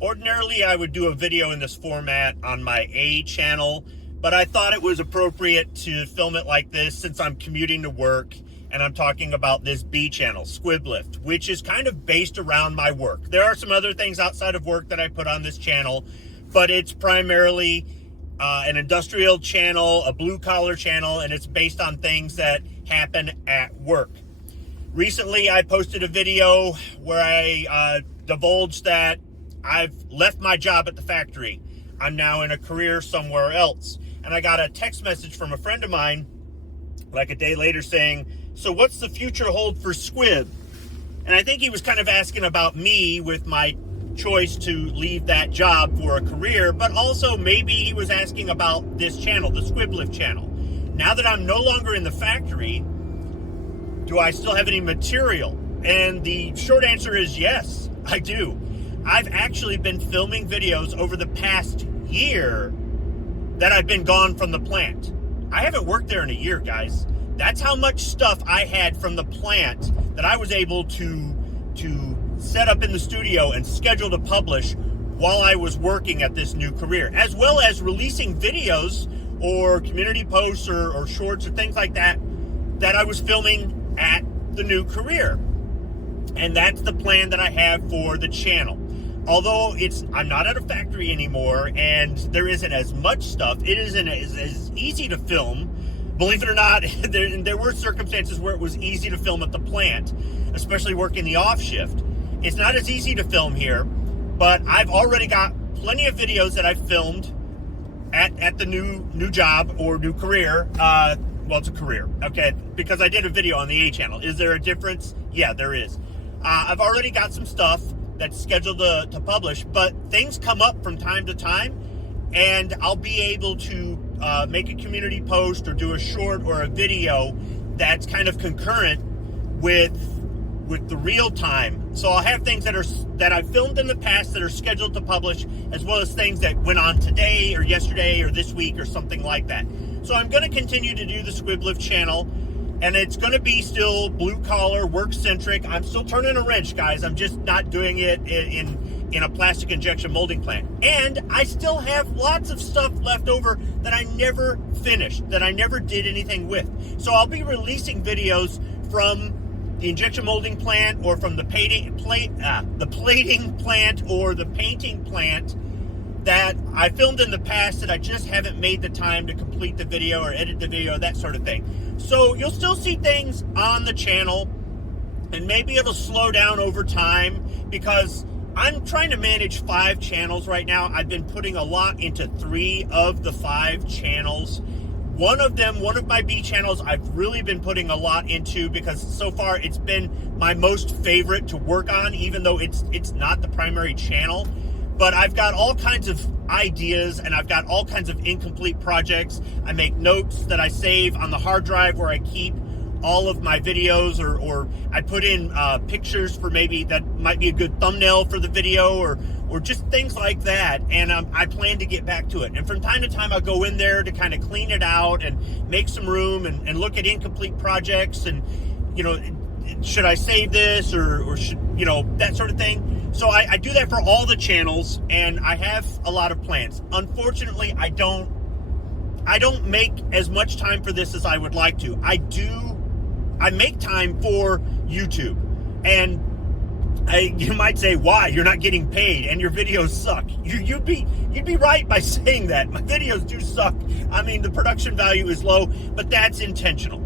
Ordinarily, I would do a video in this format on my A channel, but I thought it was appropriate to film it like this since I'm commuting to work and I'm talking about this B channel, Squiblift, which is kind of based around my work. There are some other things outside of work that I put on this channel, but it's primarily an industrial channel, a blue-collar channel, and it's based on things that happen at work. Recently, I posted a video where I divulged that I've left my job at the factory. I'm now in a career somewhere else. And I got a text message from a friend of mine, like a day later, saying, "So what's the future hold for Squib?" And I think he was kind of asking about me with my choice to leave that job for a career, but also maybe he was asking about this channel, the Squiblift channel. Now that I'm no longer in the factory, do I still have any material? And the short answer is yes, I do. I've actually been filming videos over the past year that I've been gone from the plant. I haven't worked there in a year, guys. That's how much stuff I had from the plant that I was able to set up in the studio and schedule to publish while I was working at this new career, as well as releasing videos or community posts or shorts or things like that that I was filming at the new career. And that's the plan that I have for the channel. Although I'm not at a factory anymore and there isn't as much stuff, it isn't as easy to film. Believe it or not, there were circumstances where it was easy to film at the plant, especially working the off shift. It's not as easy to film here, but I've already got plenty of videos that I've filmed at the new job or new career. Well, it's a career, okay? Because I did a video on the A channel. Is there a difference? Yeah, there is. I've already got some stuff that's scheduled to publish, but things come up from time to time, and I'll be able to make a community post or do a short or a video that's kind of concurrent with the real time. So I'll have things that I've filmed in the past that are scheduled to publish, as well as things that went on today or yesterday or this week or something like that. So I'm going to continue to do the Squiblift channel, and it's going to be still blue-collar, work-centric. I'm still turning a wrench, guys. I'm just not doing it in a plastic injection molding plant. And I still have lots of stuff left over that I never finished, that I never did anything with. So I'll be releasing videos from the injection molding plant or from the plating plant or the painting plant that I filmed in the past that I just haven't made the time to complete the video or edit the video, that sort of thing. So you'll still see things on the channel, and maybe it'll slow down over time because I'm trying to manage 5 channels right now. I've been putting a lot into 3 of the 5 channels. One of my B channels, I've really been putting a lot into because so far it's been my most favorite to work on, even though it's not the primary channel. But I've got all kinds of ideas and I've got all kinds of incomplete projects. I make notes that I save on the hard drive where I keep all of my videos, or I put in pictures for maybe that might be a good thumbnail for the video, or just things like that. And I plan to get back to it. And from time to time, I'll go in there to kind of clean it out and make some room and look at incomplete projects and, should I save this or should, that sort of thing. So I do that for all the channels, and I have a lot of plans. Unfortunately, I don't make as much time for this as I would like to. I make time for YouTube, and you might say, why? You're not getting paid and your videos suck. You'd be right by saying that. My videos do suck. I mean, the production value is low, but that's intentional.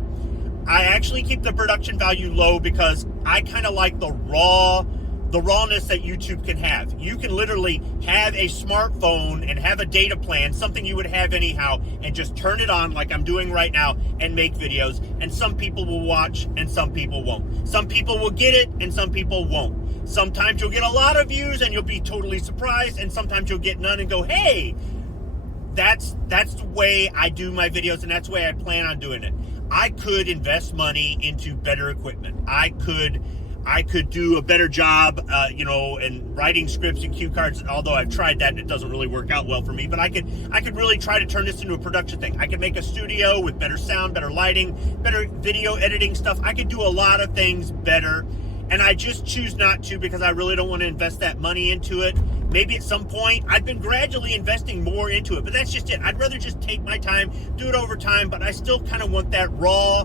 I actually keep the production value low because I kind of like the rawness that YouTube can have. You can literally have a smartphone and have a data plan, something you would have anyhow, and just turn it on like I'm doing right now and make videos. And some people will watch and some people won't. Some people will get it and some people won't. Sometimes you'll get a lot of views and you'll be totally surprised, and sometimes you'll get none and go, hey, that's the way I do my videos, and that's the way I plan on doing it. I could invest money into better equipment. I could do a better job, in writing scripts and cue cards. Although I've tried that and it doesn't really work out well for me. But I could really try to turn this into a production thing. I could make a studio with better sound, better lighting, better video editing stuff. I could do a lot of things better. And I just choose not to because I really don't want to invest that money into it maybe at some point. I've been gradually investing more into it, but that's just it. I'd rather just take my time, do it over time, but I still kind of want that raw,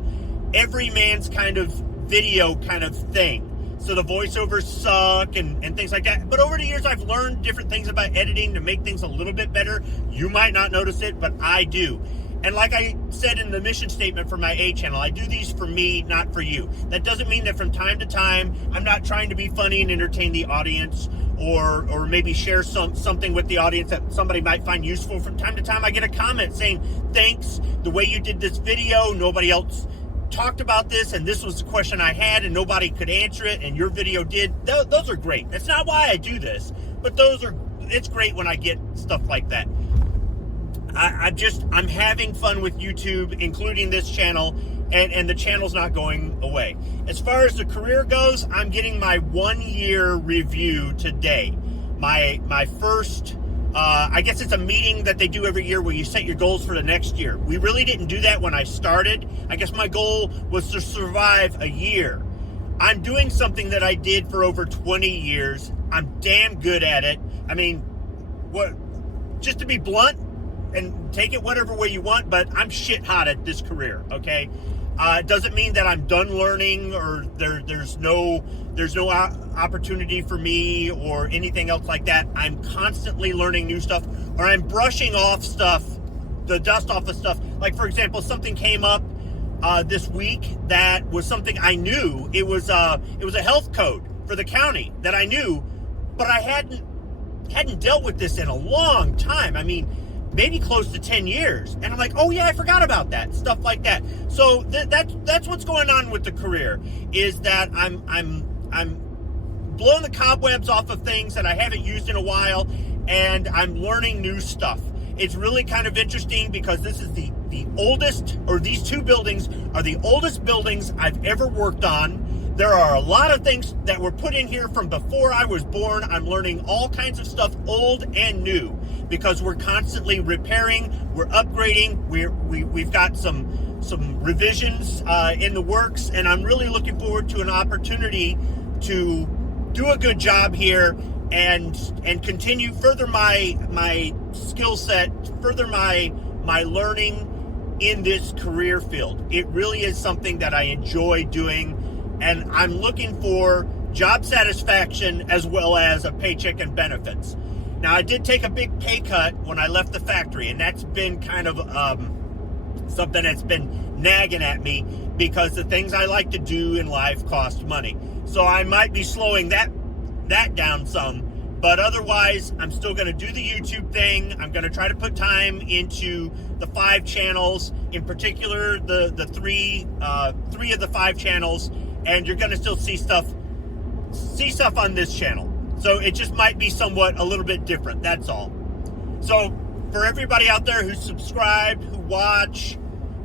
every man's kind of video kind of thing. So the voiceovers suck and things like that. But over the years, I've learned different things about editing to make things a little bit better. You might not notice it, but I do. And like I said in the mission statement for my A channel, I do these for me, not for you. That doesn't mean that from time to time, I'm not trying to be funny and entertain the audience, or maybe share something with the audience that somebody might find useful. From time to time, I get a comment saying, thanks, the way you did this video, nobody else talked about this, and this was the question I had, and nobody could answer it, and your video did. Those are great. That's not why I do this, but it's great when I get stuff like that. I'm having fun with YouTube, including this channel, and the channel's not going away. As far as the career goes, I'm getting my 1-year review today. My first, I guess it's a meeting that they do every year where you set your goals for the next year. We really didn't do that when I started. I guess my goal was to survive a year. I'm doing something that I did for over 20 years. I'm damn good at it. I mean, just to be blunt, and take it whatever way you want, but I'm shit hot at this career, okay? It doesn't mean that I'm done learning, or there's no opportunity for me or anything else like that. I'm constantly learning new stuff, or I'm brushing off stuff, the dust off of stuff. Like, for example, something came up this week that was something I knew. It was a health code for the county that I knew, but I hadn't dealt with this in a long time. I mean, maybe close to 10 years. And I'm like, oh yeah, I forgot about that. Stuff like that. So that's what's going on with the career, is that I'm blowing the cobwebs off of things that I haven't used in a while, and I'm learning new stuff. It's really kind of interesting because this is the oldest, or these two buildings are the oldest buildings I've ever worked on. There are a lot of things that were put in here from before I was born. I'm learning all kinds of stuff, old and new, because we're constantly repairing, we're upgrading, we've got some revisions in the works, and I'm really looking forward to an opportunity to do a good job here and continue further my skill set, further my learning in this career field. It really is something that I enjoy doing, and I'm looking for job satisfaction as well as a paycheck and benefits. Now, I did take a big pay cut when I left the factory, and that's been kind of something that's been nagging at me, because the things I like to do in life cost money. So I might be slowing that down some, but otherwise, I'm still going to do the YouTube thing. I'm going to try to put time into the 5 channels, in particular the three of the 5 channels, and you're going to still see stuff on this channel. So it just might be somewhat a little bit different, that's all. So for everybody out there who's subscribed, who watch,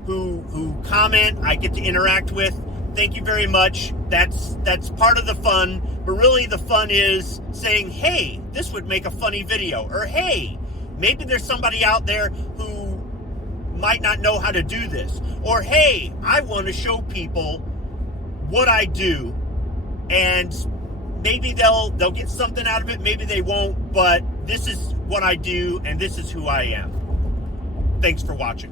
who comment, I get to interact with, thank you very much. That's part of the fun, but really the fun is saying, hey, this would make a funny video, or hey, maybe there's somebody out there who might not know how to do this, or hey, I want to show people what I do, and maybe they'll get something out of it, maybe they won't, but this is what I do, and this is who I am. Thanks for watching.